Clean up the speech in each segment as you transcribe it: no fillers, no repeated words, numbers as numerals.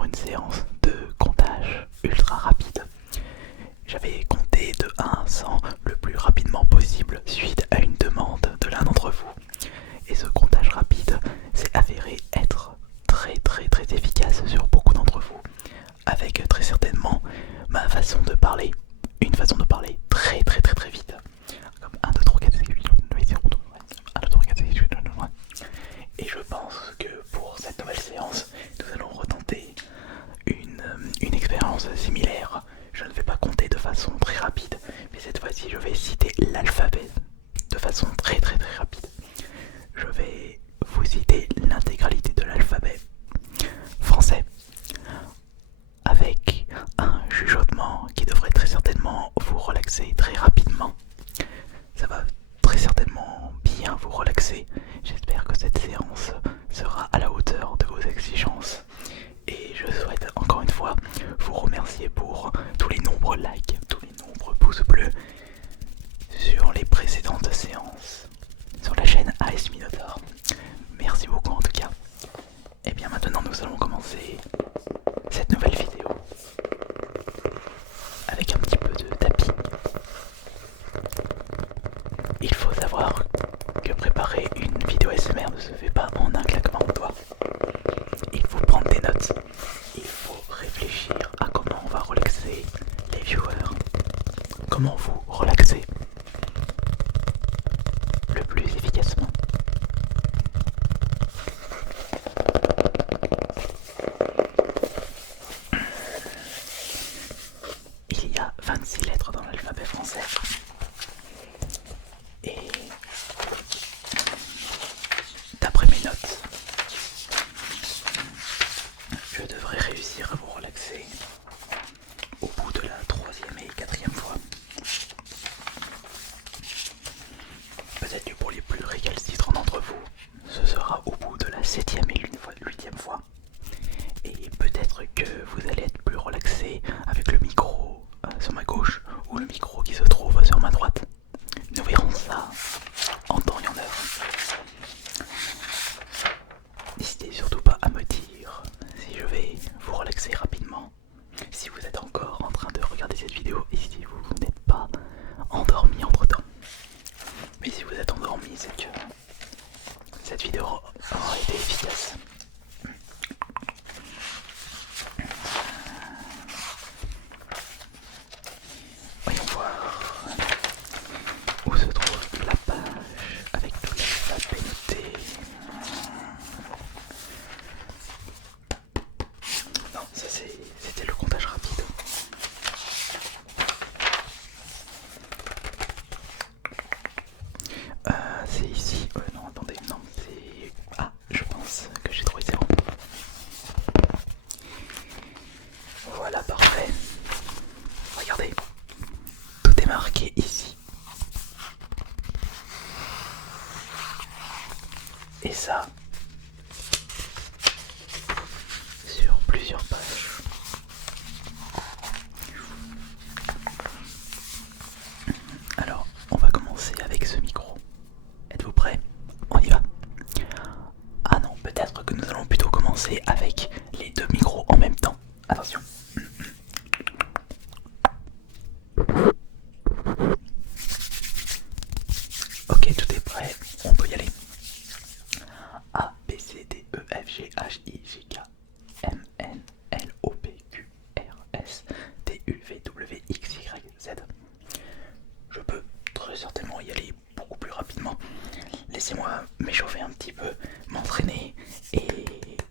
sur une séance de comptage ultra rapide. J'avais compté de 1 à 100 le plus rapidement possible suite à une demande de l'un d'entre vous. Et ce comptage rapide s'est avéré être très efficace sur beaucoup d'entre vous, avec très certainement ma façon de parler, une façon de parler très vite, comme 1, 2, 3, 4, 5, 6, 7, 8, 9, 10, 1, 2, 3, 4, 5, 6, 7, 8, 9, 10. Et je pense que pour cette nouvelle séance, nous allons retenter une expérience similaire. Je ne vais pas compter de façon très rapide, mais cette fois-ci je vais citer l'alphabet de façon très rapide. Je vais vous citer l'intégralité de l'alphabet français avec un chuchotement qui devrait très certainement vous relaxer très rapidement. Ça va très certainement bien vous relaxer. J'espère que cette séance sera à la hauteur de vos exigences. Et je souhaite encore une fois vous remercier pour tous les nombreux likes, tous les nombreux pouces bleus sur les précédentes séances sur la chaîne AS Minotaur. Merci beaucoup en tout cas. Et bien maintenant nous allons commencer cette nouvelle vidéo avec un petit peu de tapping. Il faut savoir que préparer une vidéo ASMR ne se fait pas en un claquement de doigts. Il faut prendre des notes, il faut réfléchir à comment on va relaxer les viewers, comment vous relaxer le plus efficacement. Il y a 26 lettres dans l'alphabet français et d'après mes notes, je devrais réussir à vous relaxer au bout de la 3e et 4e fois. Peut-être que pour les plus récalcitrants d'entre vous, ce sera au bout de la 7e et 8e fois. Et peut-être que vous allez être plus relaxé avec le micro sur ma gauche ou le micro qui se trouve sur ma droite. Nous verrons ça en temps et en heure. N'hésitez surtout pas à me dire si je vais vous relaxer rapidement. Si vous êtes encore en train de regarder cette vidéo et si vous n'êtes pas endormi entre temps. Mais si vous êtes endormi, c'est que cette vidéo aura été efficace. Voyons voir où se trouve la page avec tout l'alphabet noté. Non, ça c'était le comptage rapide. C'est ici. Non, attendez, non, c'est. Ah, je pense que j'ai trouvé 0. Voilà, parfait. Regardez, tout est marqué ici. Et ça, sur plusieurs pages. Alors, on va commencer avec ce micro. Êtes-vous prêts? On y va. Ah non, peut-être que nous allons plutôt commencer avec les deux micros en même temps. Attention. Ok, tout est prêt, on peut y aller. A, B, C, D, E, F, G, H, I, J, K, M, N, L, O, P, Q, R, S, T, U, V, W, X, Y, Z. Je peux très certainement y aller beaucoup plus rapidement. Laissez-moi m'échauffer un petit peu, m'entraîner et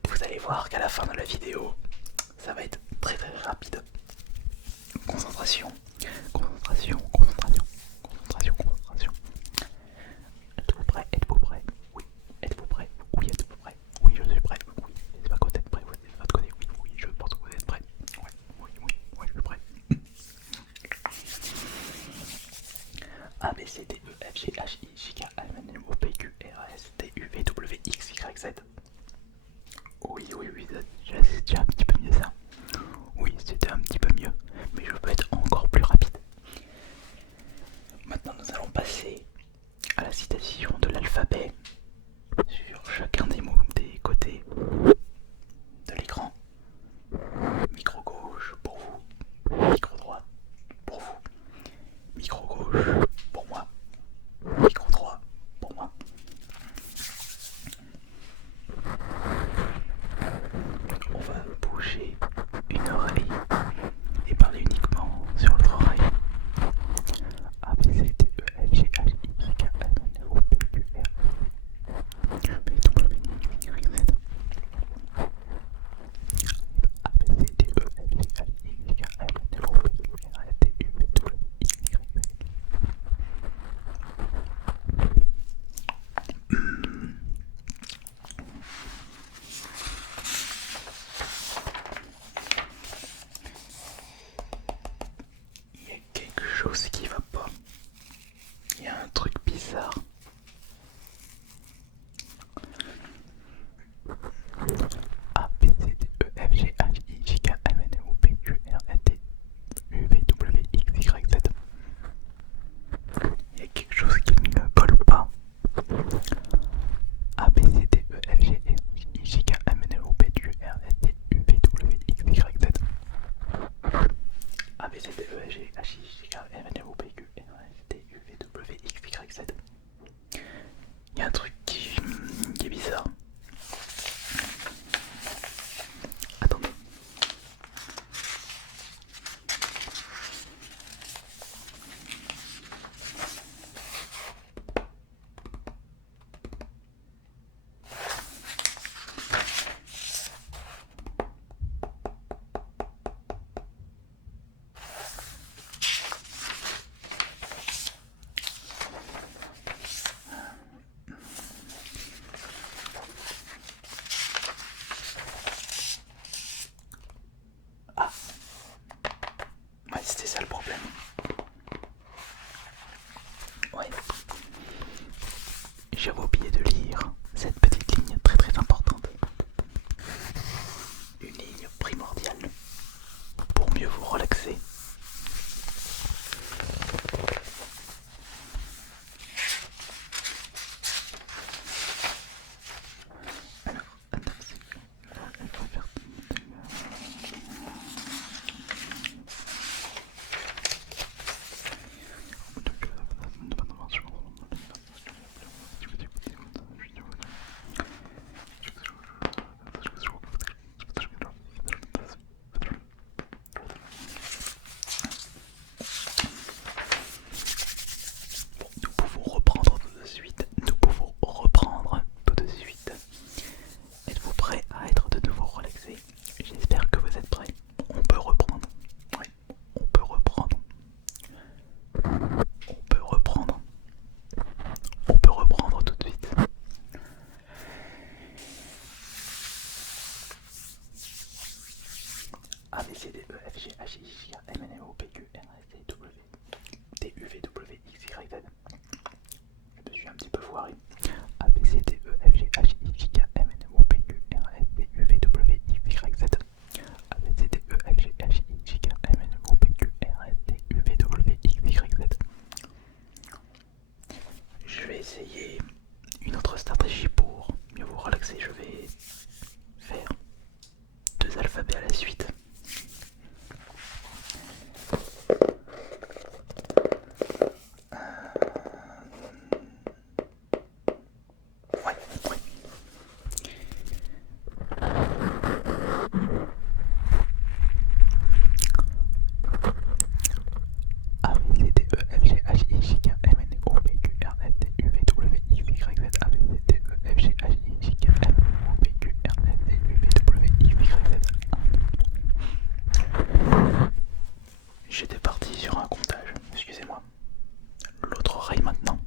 vous allez voir qu'à la fin de la vidéo, ça va être très rapide. Concentration, concentration, concentration, concentration, concentration. Êtes-vous prêt? Êtes-vous prêt? Oui. Êtes-vous prêt? Oui, êtes-vous prêt? Oui, je suis prêt. Oui, c'est pas côté d'être prêt, vous êtes de votre côté. Oui, oui, je pense que vous êtes prêt. Ouais, oui, je suis prêt. A, B, C, D, E, F, G, H, I, J, K, L, M, N, O, P, Q, R, S, T, U, V, W, X, Y, Z. Oui, c'est déjà un petit peu mieux ça. Oui, c'était un petit peu mieux, mais je peux être encore plus rapide. Maintenant, nous allons passer à la citation de l'alphabet sur chacun des mots des côtés de l'écran. B, C, D, E, F, G, H, I, J, K, L, M, N, O, P, Q, R, S, T, U, V, W, X, Y, Z. Il y a un truc qui est bizarre. Attendez. Ah, ouais, c'était ça le problème. Ouais. J'avais oublié de lire cette petite ligne très très importante. Une ligne primordiale pour mieux vous relaxer. Alors, attention, il faut faire nous pouvons reprendre tout de suite. Nous pouvons reprendre tout de suite. Êtes-vous prêt à être de nouveau relaxé? J'espère que vous êtes prêts. On peut reprendre. Oui, on peut reprendre. On peut reprendre. On peut reprendre tout de suite. A, B, C, D, E, F, G, H, I, J, K, M, N, O, P, Q, R, S, T, W, T, U, V, W, X, Y, Z. Je me suis un petit peu foiré. A, B, C, D, E, F, G, H, I, J, K, M, N, O, P, Q, R, S, T, U, V, W, X, Y, Z. A, B, C, D, E, F, G, H, I, J, K, M, N, O, P, Q, R, S, T, U, V, W, X, Y, Z. Je vais essayer une autre stratégie pour mieux vous relaxer. Je vais faire 2 alphabets à la suite. Ouais, ouais. A, B, C, D, E, F, G, H, I, J, K, M, N, O, P, Q, R, S, T, U, V, W, X, Y, Z. A, B, C, D, E, F, G, H, I, J, K, M, N, O, P, Q, R, S, T, U, V, W, X, Y, Z. J'étais parti sur un comptage, excusez-moi. L'autre oreille maintenant.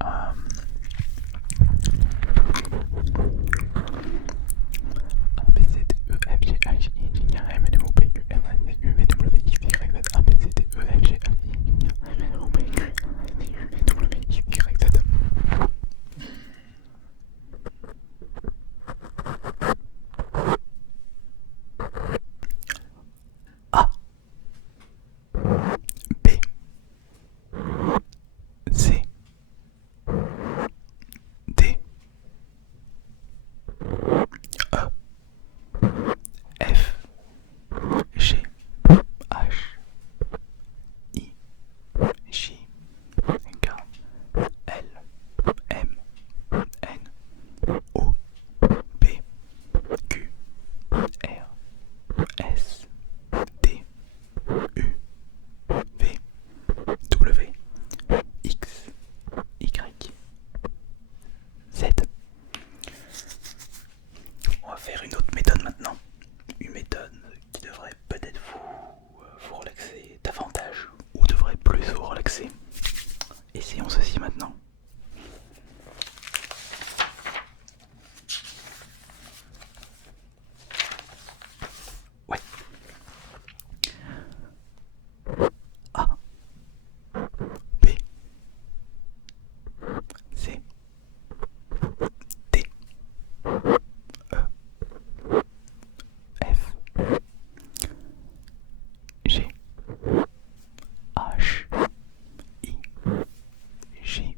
A, B, C, D, E, F, G, H, I, J, K, M, N, O, P, Q, R, S, T, U, V, W, X, Y, Z. A, B, C, D, E, F, G, H, I, J, K, M, N, O, P, Q, R, S, T, U, V, W, X, Y, Z. A, B, C, D, E, F, G, H, I, J, K, L, M, N, O, P, Q, R, S, T, U, V, W, X, Y, Z. On va faire une autre méthode maintenant. Une méthode qui devrait peut-être vous relaxer davantage ou devrait plus vous relaxer. Essayons ceci maintenant. Ouais. A, B, C, D, E, F, G, H, I, J,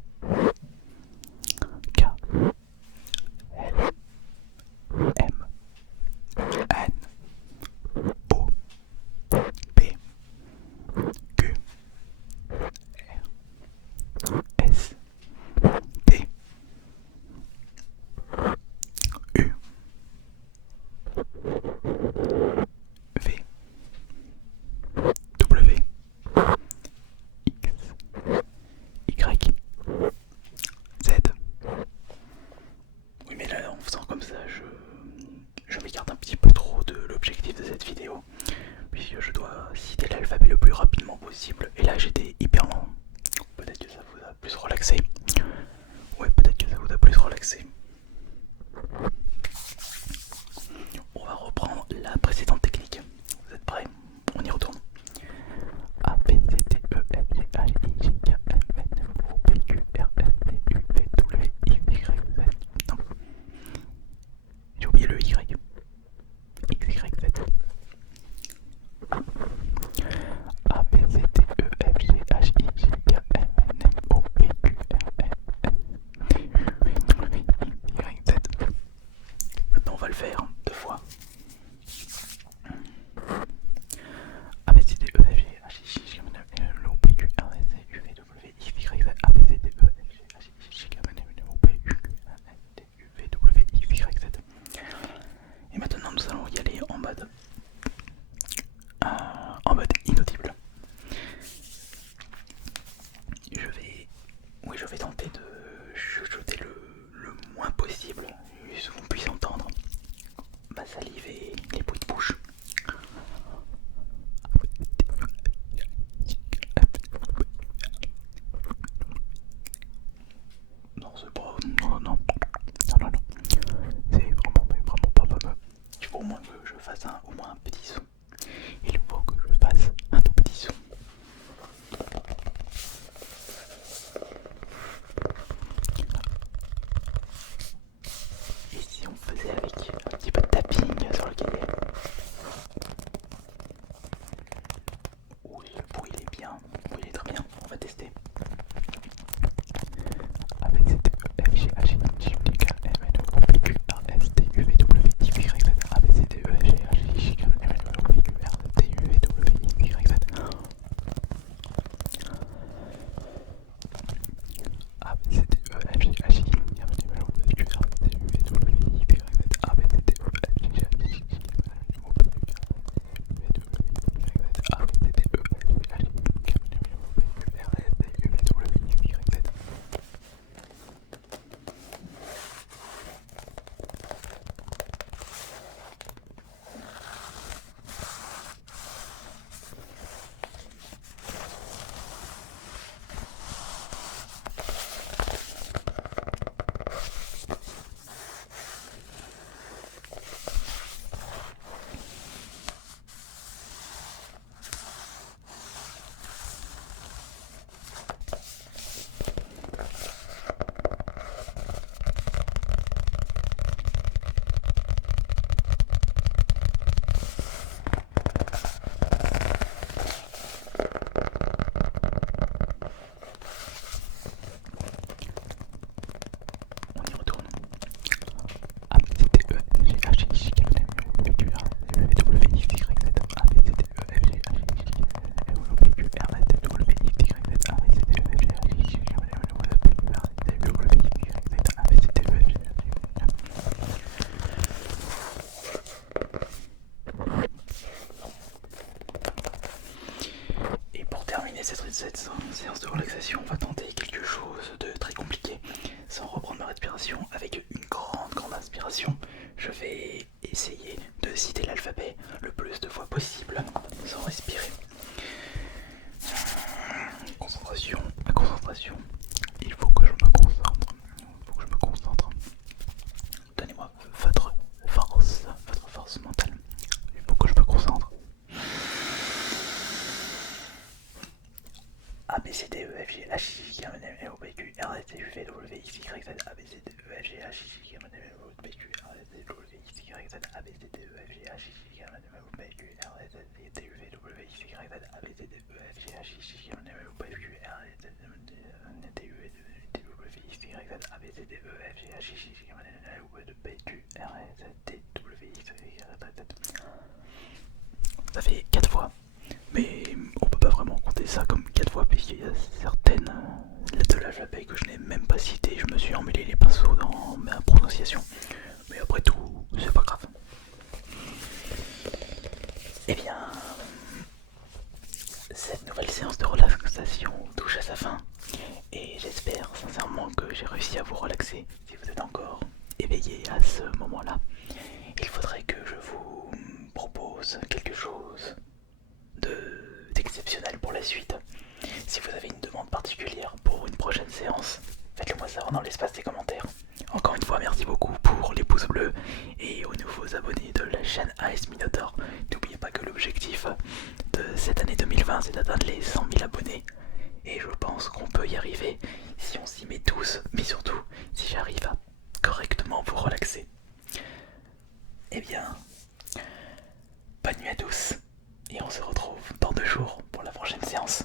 cette séance de relaxation, on va tenter quelque chose de très compliqué. Sans reprendre ma respiration, avec une grande inspiration, je vais essayer de citer l'alphabet le plus de fois possible sans respirer. Concentration, concentration. Il faut que je me concentre. Donnez-moi votre force mentale. Il faut que je me concentre. A, B, C, D, E, F, G, H, I, J, K, L, M, N, O, P, Q, R, S, T, U, V, W, X, Y, Z, A, B, C, D, E, F, G, H, I, J, K, L, M, N, O, P, Q, R, S, T, W, X, Y, Z, A, B, C, D, E, F, G, H, I, J, K, L, M, N, O, P, Q, R, S, T, U, V, W, X, Y, Z, A, B, C, D, E, F, G, H, I, J, K, L, M, N, O, P, Q, R, S, T, U, V, W, X, Y, Z, A, B, C, D, E, F, G, H, I, J, K, L, M, N, O, P, Q, R, S, T, W, X, Y, Z. Ça fait 4 fois. Mais on peut pas vraiment compter ça comme 4 fois puisqu'il y a certaines lettres de l'alphabet que je n'ai même pas citées. Je me suis emmêlé les pinceaux dans ma prononciation. Mais après tout, c'est pas grave. Eh bien, cette nouvelle séance de relaxation touche à sa fin. Et j'espère sincèrement que j'ai réussi à vous relaxer. Si vous êtes encore éveillé à ce moment-là, il faudrait que je vous propose quelque chose d'exceptionnel pour la suite. Si vous avez une demande particulière pour une prochaine séance, faites-le moi savoir dans l'espace des commentaires. Encore une fois, merci beaucoup pour les pouces bleus et aux nouveaux abonnés de la chaîne AS Minotaur. N'oubliez pas que l'objectif de cette année 2020 c'est d'atteindre les 100 000 abonnés. Et je pense qu'on peut y arriver si on s'y met tous, mais surtout si j'arrive à correctement vous relaxer. Eh bien, bonne nuit à tous et on se retrouve dans 2 jours pour la prochaine séance.